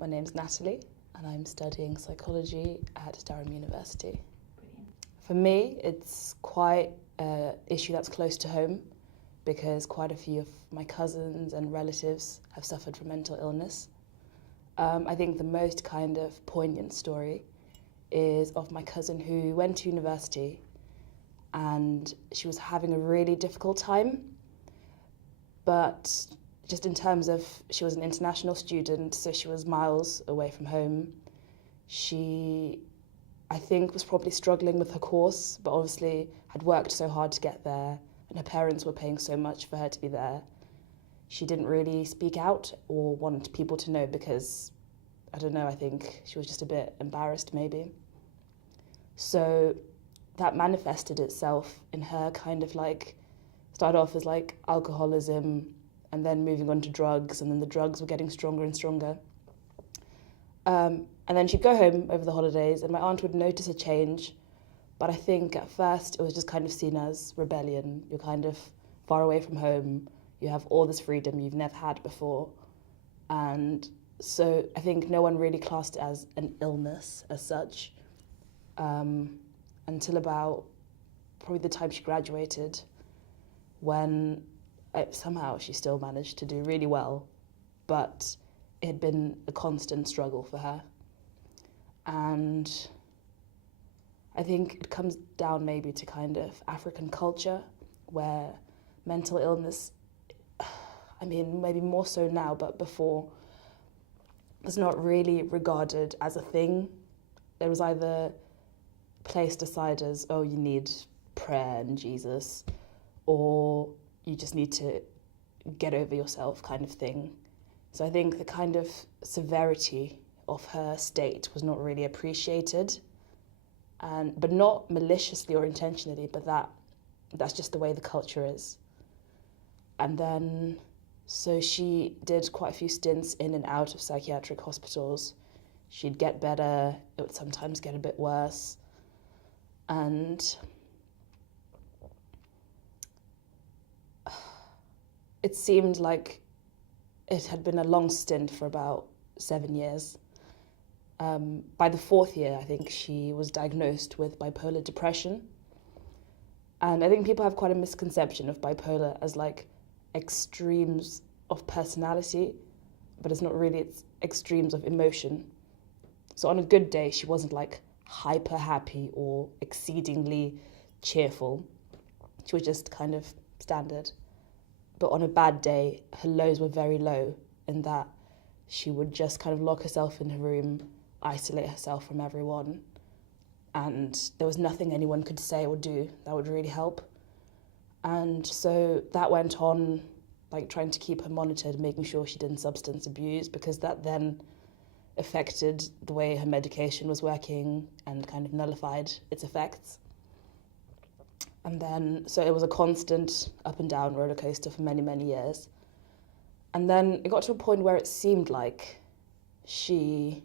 My name's Natalie and I'm studying psychology at Durham University. Brilliant. For me, it's quite an issue that's close to home because quite a few of my cousins and relatives have suffered from mental illness. I think the most kind of poignant story is of my cousin who went to university and she was having a really difficult time, but just in terms of, she was an international student, so she was miles away from home. She, I think, was probably struggling with her course, but obviously had worked so hard to get there, and her parents were paying so much for her to be there. She didn't really speak out or want people to know because, I don't know, I think she was just a bit embarrassed maybe. So that manifested itself in her kind of like, started off as like alcoholism, and then moving on to drugs, and then the drugs were getting stronger and stronger. And then she'd go home over the holidays and my aunt would notice a change, but I think at first it was just kind of seen as rebellion. You're kind of far away from home, you have all this freedom you've never had before. And so I think no one really classed it as an illness as such, until about probably the time she graduated, when somehow she still managed to do really well, but it had been a constant struggle for her. And I think it comes down maybe to kind of African culture, where mental illness, I mean, maybe more so now, but before, was not really regarded as a thing. It was either placed aside as, oh, you need prayer and Jesus, or you just need to get over yourself kind of thing. So I think the kind of severity of her state was not really appreciated, but not maliciously or intentionally, but that's just the way the culture is. And then, so she did quite a few stints in and out of psychiatric hospitals. She'd get better, it would sometimes get a bit worse. And it seemed like it had been a long stint for about 7 years. By the 4th year, I think she was diagnosed with bipolar depression. And I think people have quite a misconception of bipolar as like extremes of personality, but it's not really, it's extremes of emotion. So on a good day, she wasn't like hyper happy or exceedingly cheerful. She was just kind of standard. But on a bad day, her lows were very low in that she would just kind of lock herself in her room, isolate herself from everyone, and there was nothing anyone could say or do that would really help. And so that went on, like trying to keep her monitored, making sure she didn't substance abuse, because that then affected the way her medication was working and kind of nullified its effects. And then, so it was a constant up and down roller coaster for many, many years. And then it got to a point where it seemed like she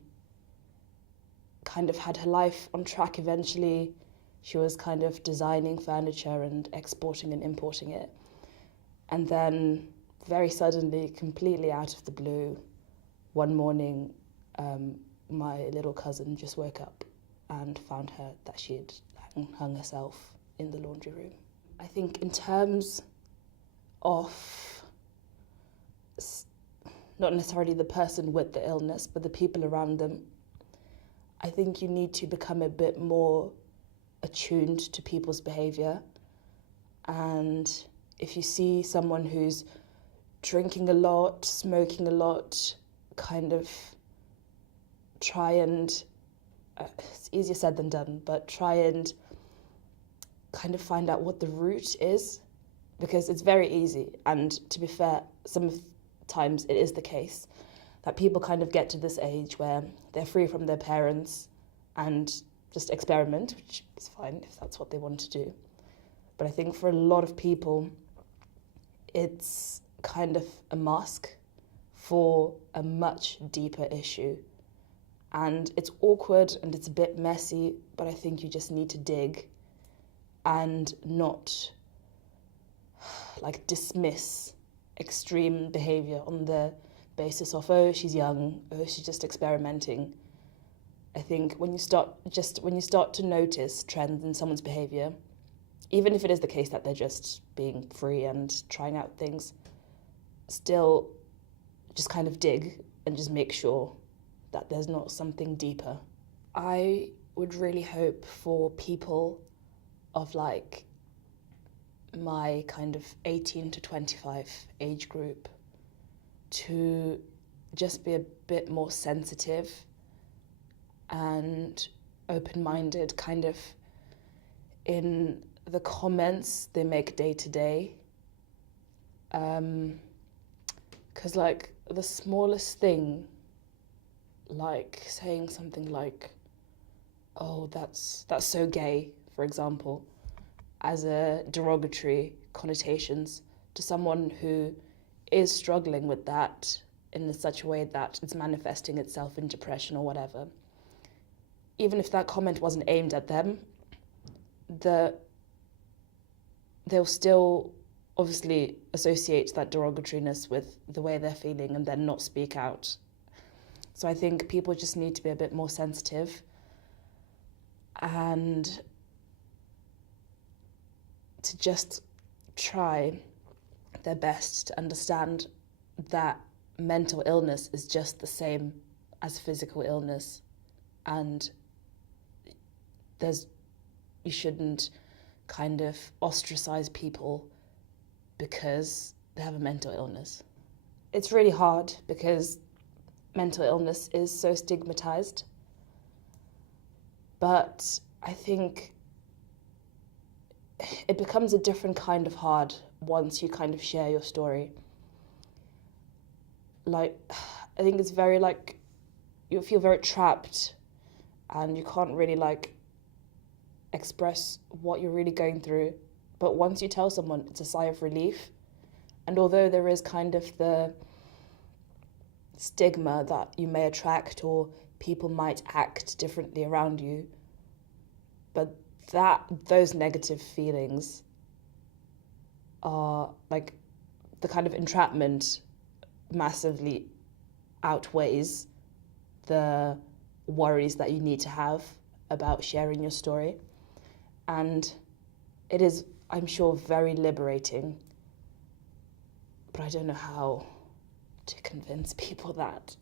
kind of had her life on track eventually. She was kind of designing furniture and exporting and importing it. And then very suddenly, completely out of the blue, one morning, my little cousin just woke up and found her that she had hung herself in the laundry room. I think in terms of not necessarily the person with the illness, but the people around them, I think you need to become a bit more attuned to people's behaviour. And if you see someone who's drinking a lot, smoking a lot, kind of try and, it's easier said than done, but try and kind of find out what the root is, because it's very easy. And to be fair, sometimes it is the case that people kind of get to this age where they're free from their parents and just experiment, which is fine if that's what they want to do. But I think for a lot of people, it's kind of a mask for a much deeper issue. And it's awkward and it's a bit messy, but I think you just need to dig and not like dismiss extreme behaviour on the basis off, oh, she's young, oh, she's just experimenting. I think when you start to notice trends in someone's behaviour, even if it is the case that they're just being free and trying out things, still just kind of dig and just make sure that there's not something deeper. I would really hope for people of like my kind of 18 to 25 age group to just be a bit more sensitive and open-minded kind of in the comments they make day to day. Because like the smallest thing, like saying something like, oh, that's so gay, for example, as a derogatory connotations to someone who is struggling with that in such a way that it's manifesting itself in depression or whatever. Even if that comment wasn't aimed at them, they'll still obviously associate that derogatoriness with the way they're feeling and then not speak out. So I think people just need to be a bit more sensitive and to just try their best to understand that mental illness is just the same as physical illness, and you shouldn't kind of ostracize people because they have a mental illness. It's really hard because mental illness is so stigmatized, but I think it becomes a different kind of hard once you kind of share your story. Like, I think it's very like, you feel very trapped and you can't really like express what you're really going through. But once you tell someone, it's a sigh of relief. And although there is kind of the stigma that you may attract or people might act differently around you, but those negative feelings are like the kind of entrapment massively outweighs the worries that you need to have about sharing your story. And it is, I'm sure, very liberating, but I don't know how to convince people that